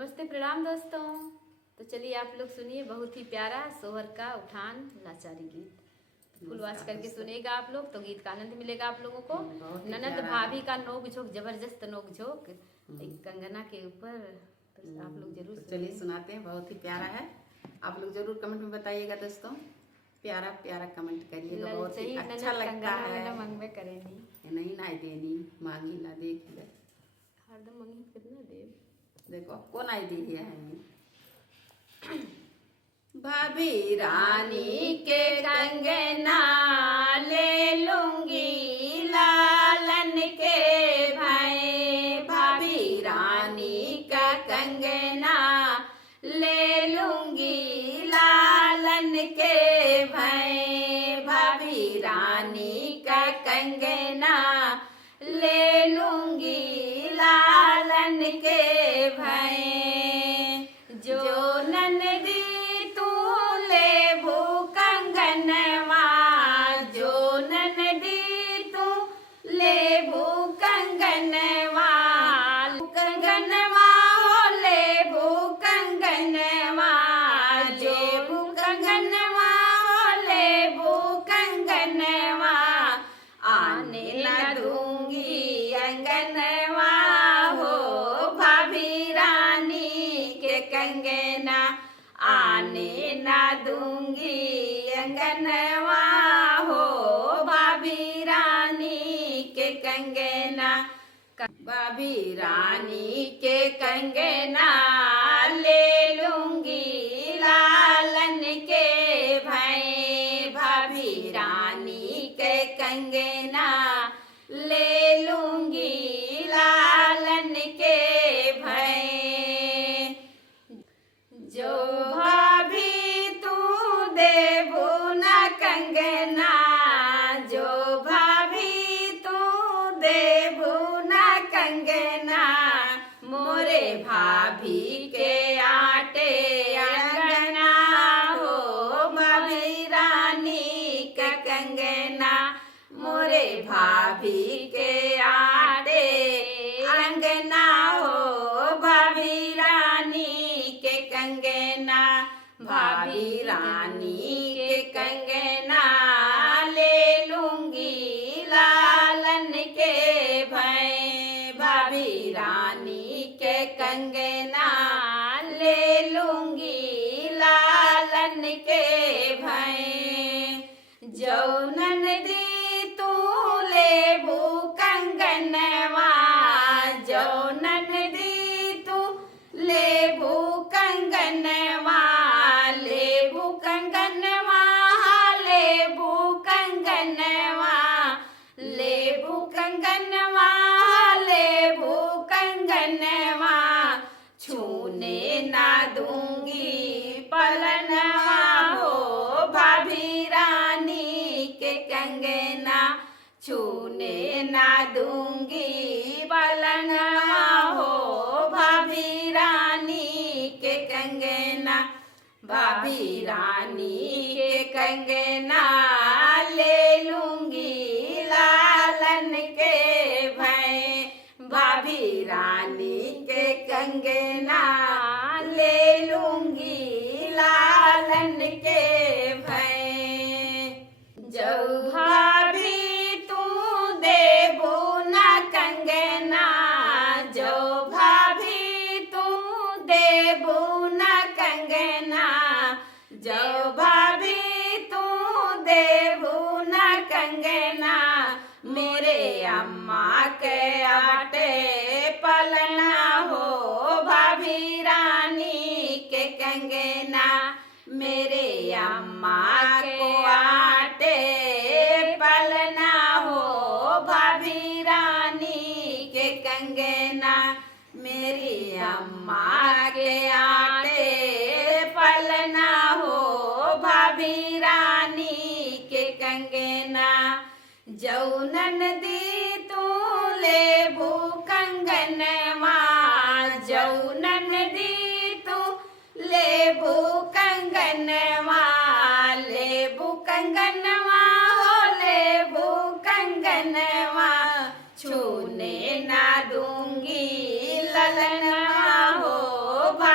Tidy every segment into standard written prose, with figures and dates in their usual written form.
नमस्ते प्रणाम दोस्तों। तो चलिए आप लोग सुनिए बहुत ही प्यारा सोहर का उठान लाचारी गीत। फुल वॉच करके सुनेगा आप लोग तो गीत का आनंद मिलेगा आप लोगों को। ननद भाभी का नोक झोंक, जबरदस्त नोक झोंक एक कंगना के ऊपर, तो आप लोग जरूर तो चलिए सुनाते हैं। बहुत ही प्यारा है, आप लोग जरूर कमेंट में बताइएगा दोस्तों। प्यारा प्यारा कमेंट करिएगा, बहुत ही अच्छा लगता है। मंगवे करेनी नहीं ना देनी, मांगी ना देख ले हरदम मंगी कितना दे। देखो कौन आई दी है भाभी रानी के कंगना ले लूंगी लालन के भाई। भाभी रानी का कंगना ले लूंगी लालन के भाई। भाभी रानी का कंगना ले लूंगी लालन के भाई। जो ननदी तू ले भू कंगनवा, जो ननदी तू ले भू कंगनवा, कंगनवा हो ले भू कंगनवा, जो भू कंगनवा हो ले भू कंगनवा। आने न दूंगी अंगनवा हो भाभी रानी के कंगना, आने ना दूंगी अंगनवा हो भाभी रानी के कंगना। भाभी रानी के कंगना ले लूंगी लालन के भाई। भाभी रानी के कंगना ले लूंगी लालन के भाई। जो भाभी तू देबू ना कंगना, जो भाभी तू देबू ना कंगना, मोरे भाभी के आटे अंगना हो भाभी रानी का कंगना। मोरे भाभी के आटे अंगना हो भाभी रानी के कंगना। भाभी रानी के कंगना ले लूंगी लालन के भाई। भाभी रानी के कंगना ले लूंगी लालन के भाई। जौनन दी तू ले भू कंगनवा, जौनन दी तू ले भू कंगनवा, ले भू कंगनवा, ले भू कंगनवा, ले भू कंगनवा, ले भू कंगनवा। छूने ना दूंगी पलनवा हो भाभी रानी के कंगना, छूने ना दूंगी पलनवा हो भाभी रानी के कंगना। भाभी रानी के कंगना ले लूंगी लालन के भाई। भाभी रानी के कंगना ले लूंगी लालन के भाई। जो भाभी तू देबू ना कंगना, जो भाभी तू देबू ना कंगना, जो भाभी तू देबू ना कंगना। मेरे अम्मा के आटे पलना हो भाभी रानी के कंगना। मेरे अम्मा को आटे पलना हो भाभी रानी के कंगना। मेरी अम्मा के आटे पलना हो भाभी रानी के कंगना। जौनन दी तू ले भू कंगनवा, जौनन दी तू ले भू कंगनवा, ले भू कंगनवा हो ले भू कंगनवा। छूने ना दूंगी ललनवा हो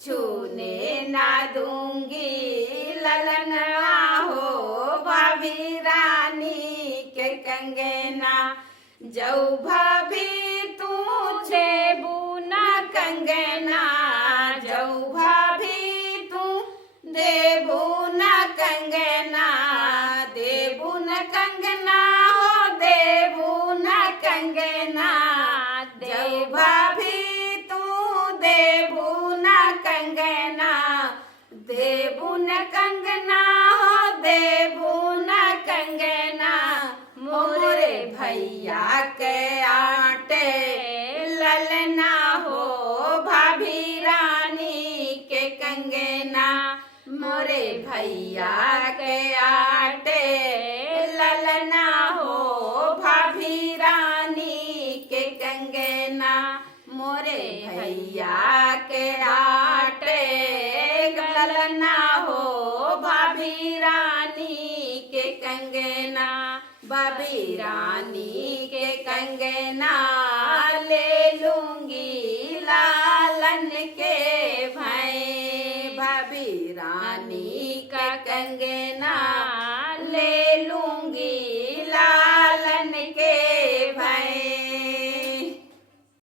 छूने ना दूंगी ललनवा हो भाभी रानी के कंगना। जऊ भाभी तू देबू ना कंगना, जऊ भाभी तू देबू न कंगना, देबू न कंगना हो देबू न कंगना। जऊ भाभी तू देबू न कंगना, देबू न कंगना हो देबू न कंगना। मोरे भैया के आटे ललना हो भाभी रानी के कंगना। मोरे भैया के आटे ललना हो भाभी रानी के कंगना। मोरे भैया के आटे ललना हो भाभी रानी के कंगना। भाभी रानी के कंगना ले लूंगी लालन के भाई। भाभी रानी का कंगना